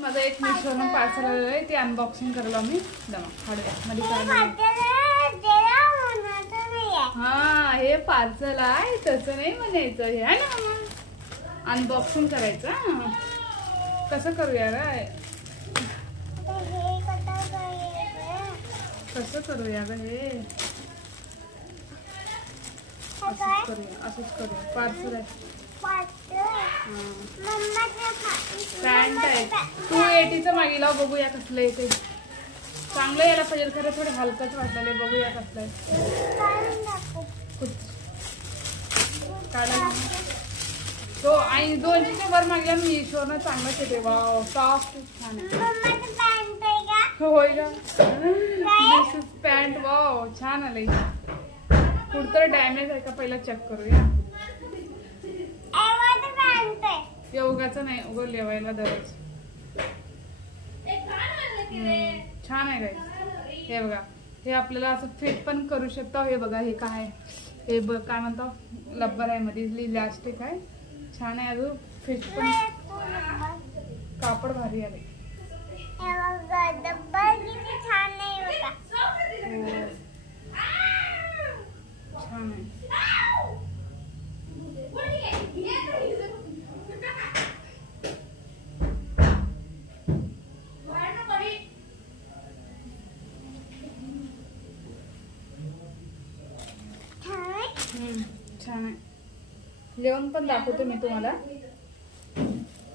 माझं एक मिशोवरून पार्सल आलेलं आहे, ते अनबॉक्सिंग करायला मी मध्ये हा हे पार्सल आहे तसं नाही म्हणायचं हे आहे ना मम्मा, अनबॉक्सिंग करायचं. कसं करूया रे, कसं करूया ग हे, असंच करूया. पार्सल आहे, पॅन्ट आहे. 280चं मागेला, बघूया कसलं येते. चांगलं यायला पाहिजे, खरं थोडं हलकंच वाटलं. बघूया कसलं आहे. तो आणि 200च्या वर मागल्या मीशोनं चांगलंच येते. वाव सॉफ्ट छान आहे. होय का पॅन्ट, वाव छान आलंय. कुठतर डॅमेज आहे का पहिला चेक करूया. योगाचं नाही, उगं लेवायला दररोज. छान आहे काय. हे बघा, हे आपल्याला असं फिट पण करू शकतो. हे बघा, हे काय हे काय म्हणतो, लब्बर आहे मध्ये, इलास्टिक आहे. छान आहे. अजून फिट पण, कापड भारी आले. छान आहे. छान आहे. लेवून पण दाखवतो मी तुम्हाला.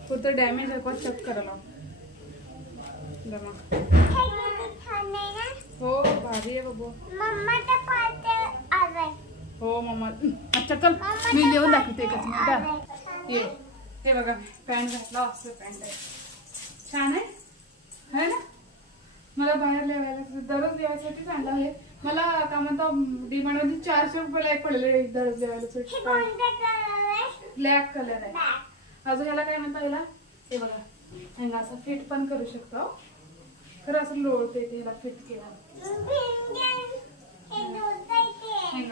कुठं डॅमेज आहे का चेक करायला. हो भारी आहे बाबू. हो मम्मा. अच्छा चल मी लिहून दाखवते एकच मिनिट. हे बघा, पॅन्ट घातला असं पॅन्ट आहे. छान आहे ना. मला बाहेर लिहायला दररोज लिहायसाठी चांगलं आहे. मला काय म्हणतो डिमांड मध्ये 400 रुपयाला एक पडलेलं आहे दररोज लिहायला. ब्लॅक कलर आहे. अजून ह्याला काय म्हणतो, ह्याला हे बघा, ह्याला असं फिट पण करू शकतो. खरं असं लोळते ते, ह्याला फिट केला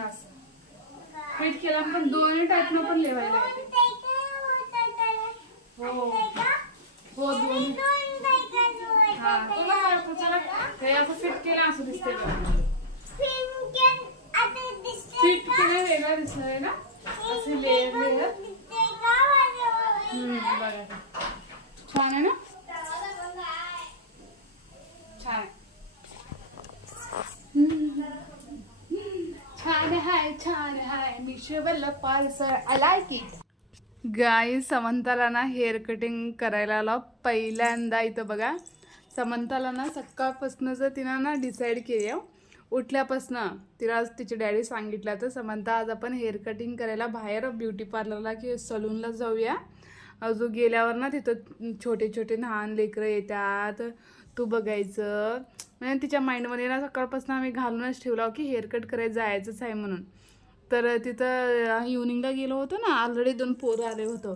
असं फिट केला. पण दोन्ही टाईपनं पण लिहायला येते. हो दोन्ही. हा हे असं फिट केलं असं दिसते. फिट केलं वेगळा दिसतंय ना, असे लेअर लेअर. बघा छान आहे ना. छान छान आहे. मिशोवरला पार्सल, आय लाईक इट. गाईस, समंताला ना हेअर कटिंग करायला आला पहिल्यांदा. इथं बघा, समंताला ना सकाळपासून जर तिनं ना डिसाईड केली, उठल्यापासनं तिला आज तिचे डॅडी सांगितलं तर समंता आज आपण हेअर कटिंग करायला बाहेर ब्युटी पार्लरला किंवा सलूनला जाऊया. अजून गेल्यावर ना तिथं छोटे छोटे लहान लेकरं येतात, तू बघायचं. म्हणजे तिच्या माइंडमध्ये ना सकाळपासून आम्ही घालूनच ठेवला की हेअर कट करायला जायचंच आहे म्हणून. तर तिथं इव्हनिंगला गेलो होतो ना, ऑलरेडी 2 पोरं आले होतं.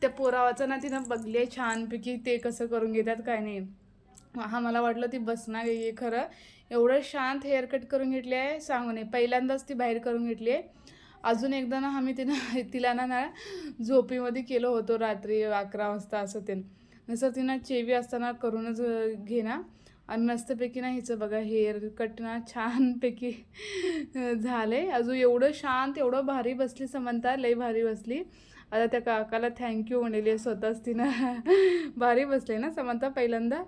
त्या पोरावाचं ना तिनं बघले छानपैकी ते कसं करून घेतात काय नाही. हा मला वाटलं ती बसणार आहे. खरं एवढं शांत हेअर कट करून घेतली आहे सांगू नये. पहिल्यांदाच ती बाहेर करून घेतली आहे. अजून एकदा ना आम्ही तिला ना झोपीमध्ये केलं होतं रात्री 11 वाजता असं. ते नसं तिनं चेवी असताना करूनच घेणार. आणि मस्तपैकी ना हिचं बघा हेअर कट ना छानपैकी झाले. अजून एवढं शांत, एवढं भारी बसली समंता, लई भारी बसली. आता त्या काकाला थँक्यू म्हणलेली स्वतःच तिनं. भारी बसले ना समंता पहिल्यांदा.